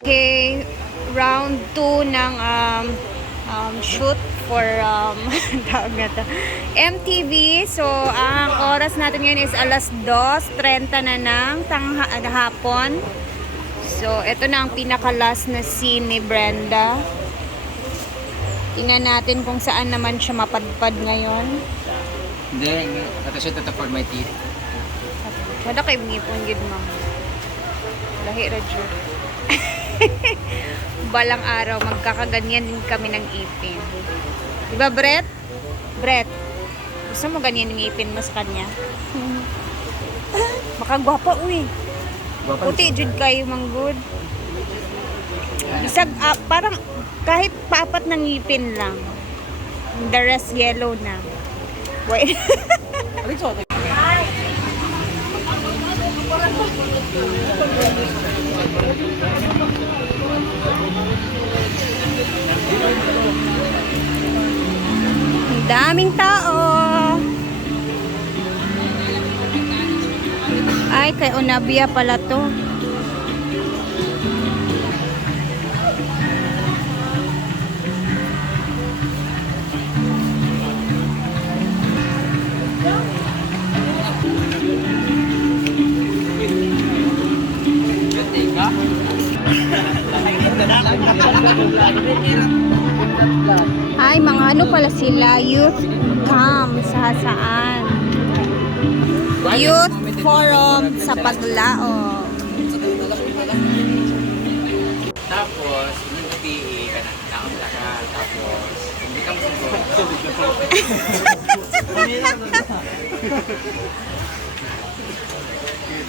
Okay, round 2 ng shoot for tawag na to, MTV. So, ang oras natin ngayon is alas 2:30 na ng hapon. So, ito na ang pinaka-last na scene ni Brenda. Tingnan natin kung saan naman siya mapadpad ngayon. Hindi. Ito siya for my teeth. Kada kay ngipon gid ma'am. Lahi ra jud. Balang araw magkakaganyan din kami ng ipin. Diba, Brett? Brett, gusto mo ganyan yung ipin mo sa kanya? Makagwapa, uy. Puti jud kayo, manggod. Isag, parang kahit papat ng ipin lang. The rest yellow na. Wait. Daming tao. Ay, kay Onabia pala to. Ay, mga ano pala sila, youth camp sa saan. Youth forum sa Paglaog. Tapos, hindi mo PE ka na. Naunta ka. Tapos, hindi ka masugod.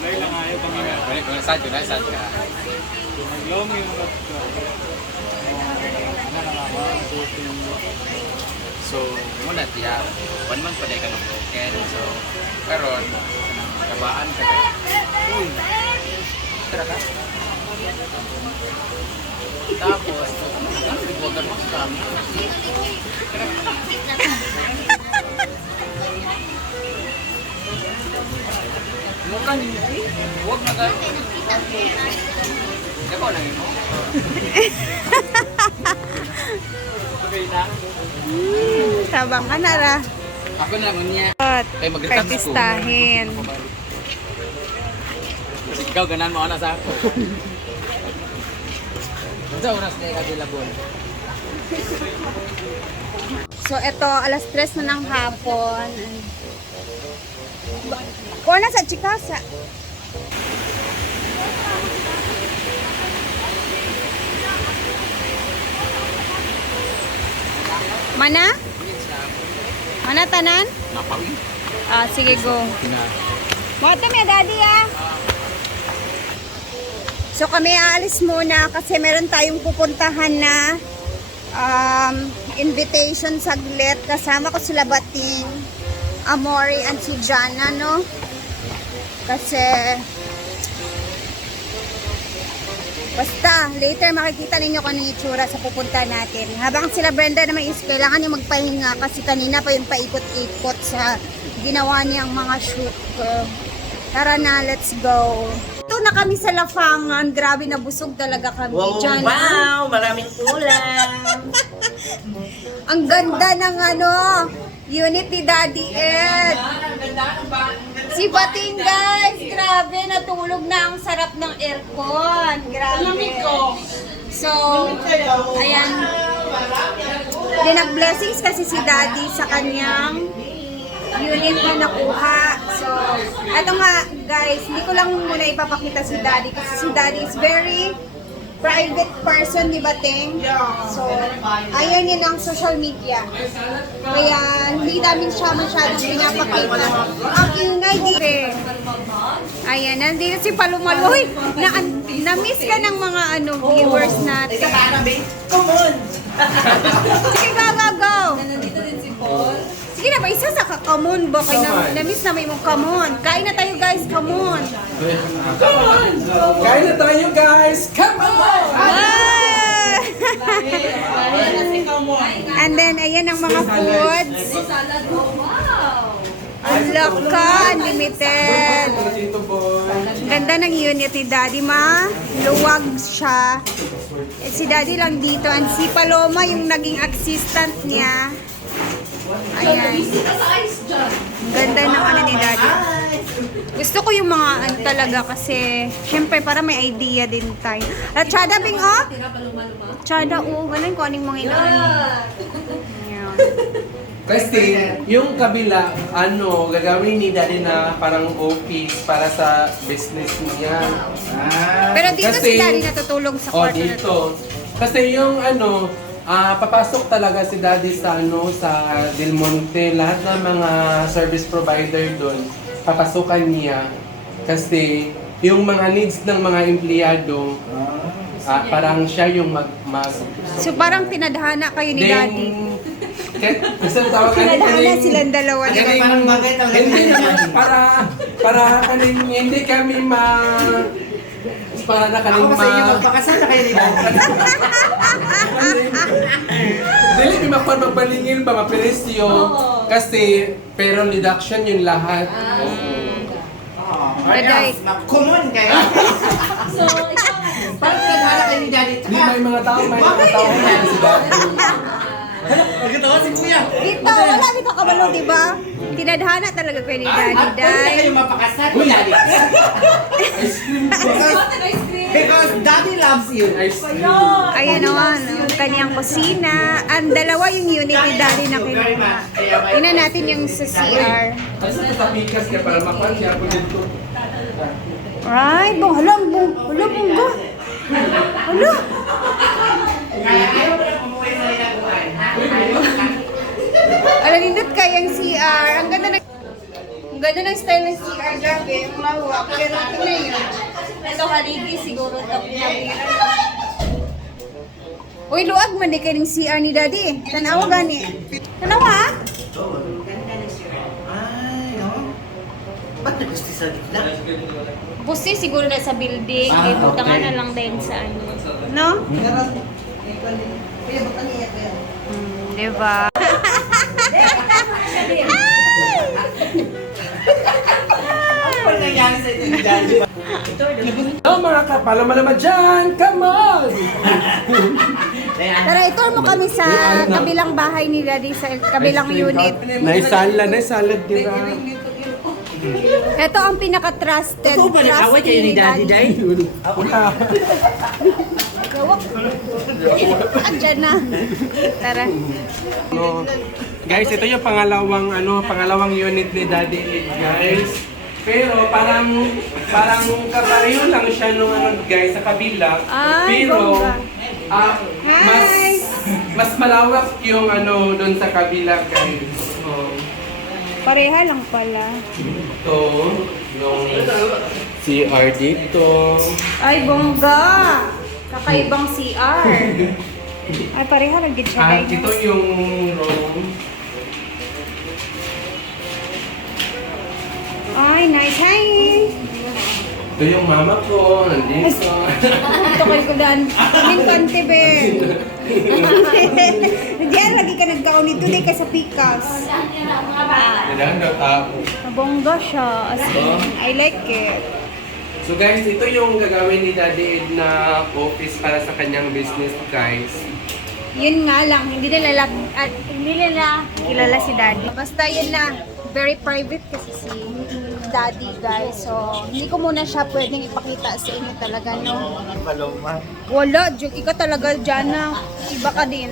Play lang ayaw pangina. Balik ko, sad ka. Maglaw mo yung mga So, muna tiya. 1 month pa dahil ka ng broken. So, karon kabaan ka. Uy! Tara ka. Tapos, ano nagwagan mo sa kami? Mukha niyo. Huwag na ka. Ikaw lang yun mo. Okay na. Tabang ka na ra. Ako na lang niya. At Kaya mag-return sa school. artistahin. Kasi ikaw, ganan mo na sa ako. Sa oras na ikabilabon. So, ito, alas 3 na ng hapon. Kuha na sa Chikasa. Mana? Mana tanan? Napawi. Sige, go. Mata mi, daddy, So, kami aalis muna kasi meron tayong pupuntahan na invitation saglit. Kasama ko sila Bating, Amori, and si Jana, no? Kasi basta, later makikita ninyo kung ano yung itsura sa pupunta natin. Habang sila Brenda naman is kailangan yung magpahinga kasi kanina pa yung paikot-ikot sa ginawa niyang mga shoot. Tara na, let's go. Ito na kami sa Lafangan. Grabe na busog talaga kami. Diyan, Wow! Maraming ulam! ang ganda ng unit ni Daddy Ed. Si Bating, guys. Grabe, natulog na. Ang sarap ng aircon. Grabe. So, ayan. Dinag-blessings kasi si Daddy sa kanyang unit na nakuha. So, eto nga, guys. Hindi ko lang muna ipapakita si Daddy kasi si Daddy is very private person, di ba, Ting? So, ayaw niya ng social media. Kaya, hindi namin siya masyadong pinapakita. Ang ingay dito. Ayan, nandito si Palumaloy. Na-miss ka ng mga viewers natin. Come on! Sige, go! Nandito din si Paul. Sige na ba, isa sa kakamon ba? Kaya na-miss na may mong kamon. Kain na tayo, guys, kamon. Kain na tayo, guys! Come on! Ah! Ayan na si Come on. And then, ayan ang mga foods. Salad. Oh, wow! Ang Laka, unlimited. Tito Boy. Ganda ng unit ni Daddy, ma. Luwag siya. Eh, si Daddy lang dito. And si Paloma, yung naging assistant niya. Ayan. Ganda ng ano ni Daddy. Gusto ko yung mga ano talaga kasi syempre para may idea din tayo. At Chada Bing, oh! Chada, oh. Ganun ko anong mga inaan. Ayan. Kasi yung kabila, gagawin ni Daddy na parang office para sa business niya. Pero dito Kasi- si Daddy natutulog sa Oh, kwarto na to. dito. Kasi yung papasok talaga si Daddy sa sa Del Monte. Lahat ng mga service provider doon, papasukan niya. Kasi yung mga needs ng mga empleyado, parang siya yung So parang tinadhana kayo ni Daddy. Kasi tawag ka Tinadhana silang dalawa ni Daddy. Parang bagay talaga. hindi naman para kanin hindi kami para na kanin Ako sa inyo magpakasal na kayo ni Daddy. Dili mi makuha magpaningil ba mapresyo kasi pero reduction yung lahat. Daday. Common kayo. So, ikaw nga. Parang pinaghala kayo ni Daddy. Di may mga tao na si Daddy. Magkatawa si Kuya. Dito, wala dito kabalo, di ba? Tinadhana talaga kayo ni Daddy, At pwede na Day. kayo mapakasal ni Daddy. Ice cream po. Because Daddy loves you. Ice cream. Ayan naman, ang kanyang kusina. Ang dalawa yung unit ni Daddy na kinuha. Tingnan natin yung sa CR. Kasi sa pikas kaya para makuha siya ako dito. Right, hala, bongga. Hala. Kaya ayaw mo na umuwi sa linaguan. Alam, nindot kayang CR. Ang ganda ng style ng CR, grabe. Yung lawak. Pero ito na yun. Ito haligi siguro. Uy, luag man di kayo ng CR ni Daddy. Tanawa gani. Tanawa, ha? Ay, oh. Ba't nagusti sa gitna? Pusti siguro na sa building. Eh, butangan na lang din sa ano. No? Diba? Ano nangyari sa inyo ni Daddy? Oh mga kapalo naman dyan! Come on! Tara, itour mo kami sa kabilang bahay ni Daddy, sa kabilang unit. Naisalad nila. Ito ang pinaka-trusted. Ito ba nag-away kayo ni Daddy, Day? Gawak. Andyan na. Tara. No. Guys, ito yung pangalawang unit ni Daddy Ed, guys. Pero parang kapareho lang siya nung guys sa kabila. Ay, Pero bongga. Hi! mas malawak yung doon sa kabila, guys. So, Pareha lang pala. ito yung CR dito. Ay, bongga! Kakaibang CR. Ay, pareha lang din siya. At guys. ito yung room. Ay, nice. Hi! Ito yung mama ko, nandito. Ito kayo ko dan. Kaming kante, be. Diyan, lagi ka nagkaon dito. Di ka sa pikas. Kailangan daw tao. Bongga siya. As in, I like it. So guys, ito yung gagawin ni Daddy Ed na office para sa kanyang business, guys. Yun nga lang, hindi nila kilala si Daddy. Basta yun na, very private kasi si Daddy, guys. So, hindi ko muna siya pwedeng ipakita sa inyo talaga, no? Paloma. Wala, ikaw talaga dyan na iba ka din.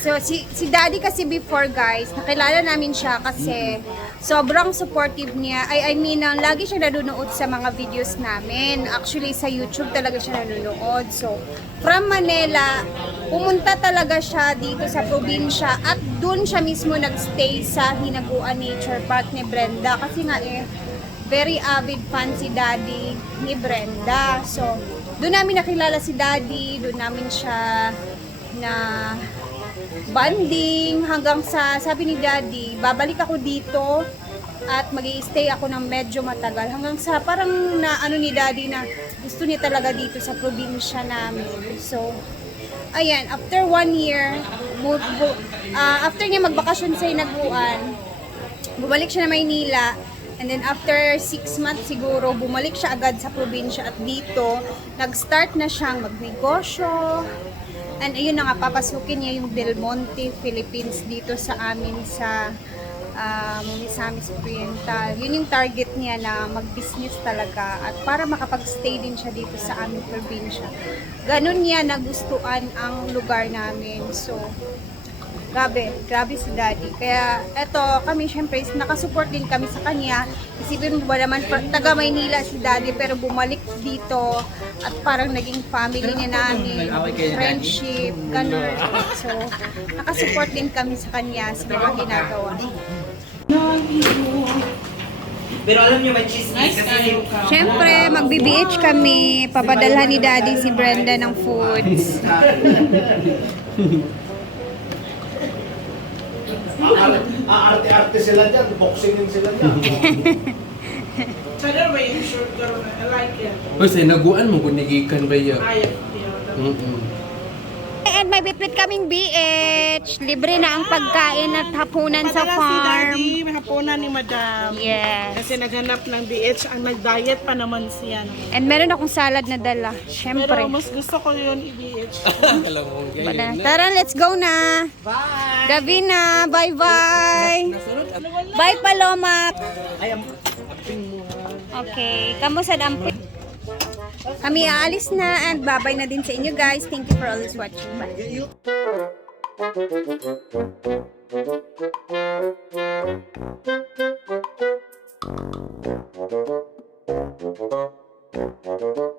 So, si Daddy kasi before, guys, nakilala namin siya kasi sobrang supportive niya. I mean, lagi siya nanonood sa mga videos namin. Actually, sa YouTube talaga siya nanonood. So, from Manila, pumunta talaga siya dito sa probinsya at doon siya mismo nagstay sa Hinaguan Nature Park ni Brenda. Kasi nga very avid fan si Daddy ni Brenda. So, doon namin nakilala si Daddy, doon namin siya na banding hanggang sa sabi ni Daddy, babalik ako dito at mag-i-stay ako ng medyo matagal hanggang sa parang na ano ni Daddy na gusto niya talaga dito sa probinsya namin. So, ayan, after 1 year, after niya magbakasyon sa Hinaguan, bumalik siya na Maynila. And then after 6 months siguro, bumalik siya agad sa probinsya at dito, nag-start na siyang magnegosyo. And ayun na nga, papasukin niya yung Del Monte, Philippines dito sa amin sa Misamis Oriental. Yun yung target niya na mag-business talaga at para makapag-stay din siya dito sa aming probinsya. Ganun niya nagustuhan ang lugar namin. So, grabe si Daddy. Kaya eto, kami syempre nakasupport din kami sa kanya. Isipin mo ba naman, taga Maynila si Daddy pero bumalik dito at parang naging family niya namin, friendship, ganun. So, nakasupport din kami sa kanya sa mga ginagawa. Pero alam niyo, may chismis kasi Siyempre, magbi-BH kami. Papadalhan ni Daddy si Brenda ng foods. Arte-arte sila dyan, boxingin sila dyan. Sana ba yung short girl na? I like it. Uy, sa inaguan mo, kunigikan ba yun? Ayaw. And may bitbit kaming BH. Libre na ang pagkain at hapunan sa Si farm. Daddy, may hapunan ni Madam. Yes. Kasi naghanap ng BH, ang nag-diet pa naman siya. No? And meron akong salad na dala. Pero Siyempre. mas gusto ko yun i-BH. Tara, let's go na. Bye. Gabi na. Bye-bye. Bye, Paloma. Okay. Kamusta damping? Kami aalis na and bye-bye na din sa inyo guys. Thank you for always watching. Bye.